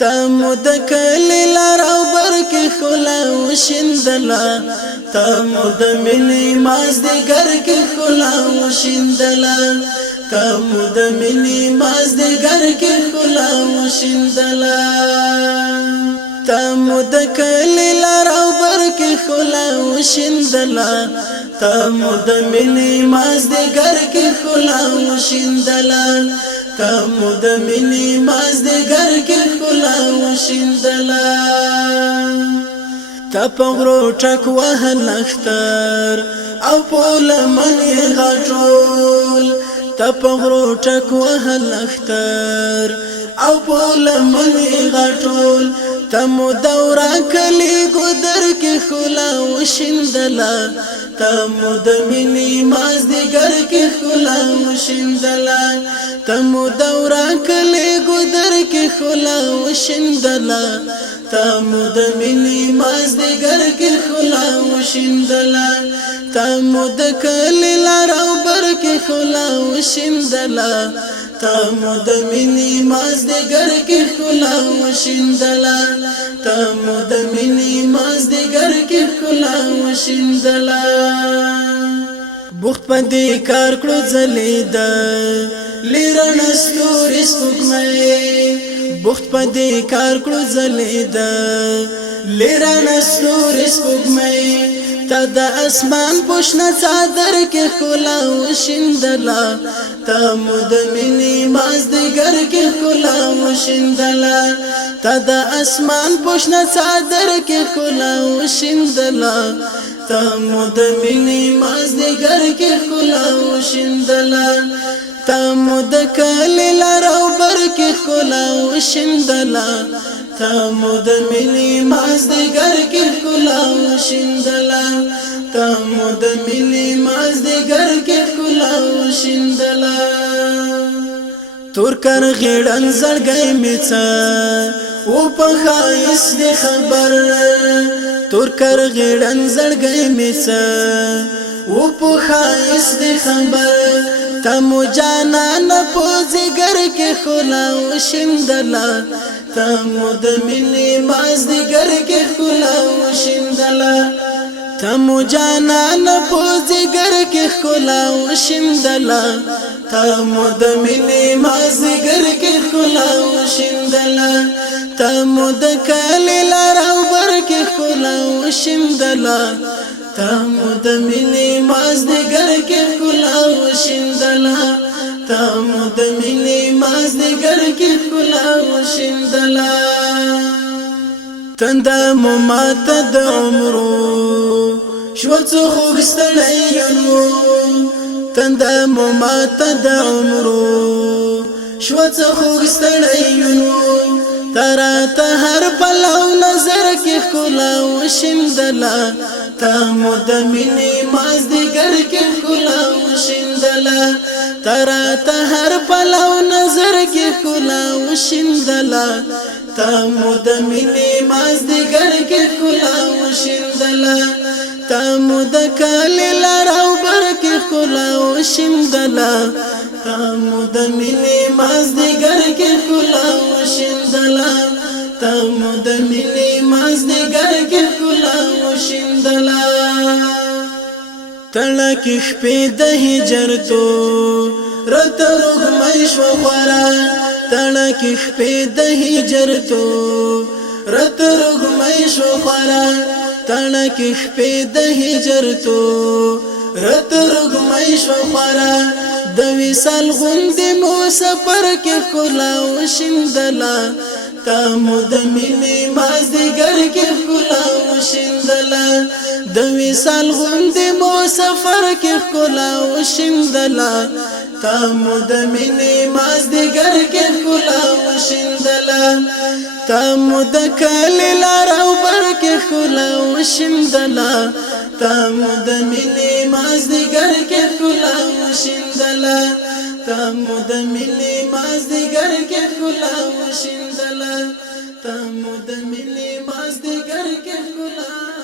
تمو د کلی لار او بر کې خلا وشندلا تمو د مینې مازدیګر کې خلا وشندلا تمو د مینې مازدیګر کې خلا وشندلا تمو د کلی لار او بر کې خلا وشندلا تمو د مینې مازدیګر کې خلا وشندلا تمو د مینې مازدیګر کې خلا وشندلا تا پغرو ټک وهل اختر او پول منی غټول تا پغرو ټک وهل اختر او پول منی غټول تمو دورا کلی ګدر کې خلا وشندلا تمو د مینې مازدیګر کې خلا وشندلا تمو دورا کلی ګدر کې خلا وشندلا تمو د مینې مازدیګر کې خلا وشندلا تمو د کلی لار او بر کې خلا وشندلا تمو د مینې مازدیګر کې خلا وشندلا تمو د مینې مازدیګر کې خلا وشندلا بوخت پدې کار کړو زلیدا لیرن ستوري سپوږمۍ بوخت پدې کار کړو زلیدا لیرن ستوري سپوږمۍ تا د اسمان پوشنه صادر کې خلا وشندلا تمو د مینې مازدیګر کې خلا وشندلا تا د اسمان پوشنه صادر کې خلا وشندلا تمو د مینې مازدیګر کې خلا وشندلا تمو د کلی لار او بر کې خلا وشندلا تمو د مینې مازدیګر کې خلا وشندلا تمو د مینې مازدیګر کې خلا وشندلا تور کر غیړن زړګی میڅه و په خایس دی خبر تور کر غیړن زړګی میڅه و په خایس دی خبر تمو جانان په زیګر کې خلا وشندلا تمو د مینې مازدیګر کې خلا وشندلا تمو جانان په زیګر کې خلا وشندلا تمو د مینې مازدیګر کې خلا وشندلا تمو د کلی لار او بر کې خلا وشندلا تمو د مینې مازدیګر کې خلا وشندلا تمو د مینې مازدیګر کې خلا وشندلا تنده مو ماته د عمرو شو څه خوږستړی ینو تنده مو ماته د عمرو شو څه خوږستړی ینو تراته هر پلو نظر کې خلا وشندلا تمو د مینې مازدیګر کې خلا وشندلا تراته هر پلو نظر کې خلا وشندلا تمو د مینې مازدیګر کې خلا وشندلا تمو د کلی لار او بر کې خلا وشندلا تمو د مینې مازدیګر کې خلا وشندلا تمو د مینې مازدیګر کې خلا وشندلا تړکه شپې د هجر تو رت رغمای شو خورا تړکه شپې د هجر تو رت رغمای شو خورا تړکه شپې د هجر تو رت رغمای شو خورا د وصال غوندې مو سفر کې خلا وشندلا تمو د مینې مازدیګر کې خلا وشندلا د وصال غوندې مو سفر کې خلا وشندلا تمو د مینې مازدیګر کې خلا وشندلا تمو د کلی لار او بر کې خلا وشندلا تمو د مینې مازدیګر کې خلا وشندلا تمو د مینې مازدیګر کې خلا وشندلا تمو د مینې مازدیګر کې خلا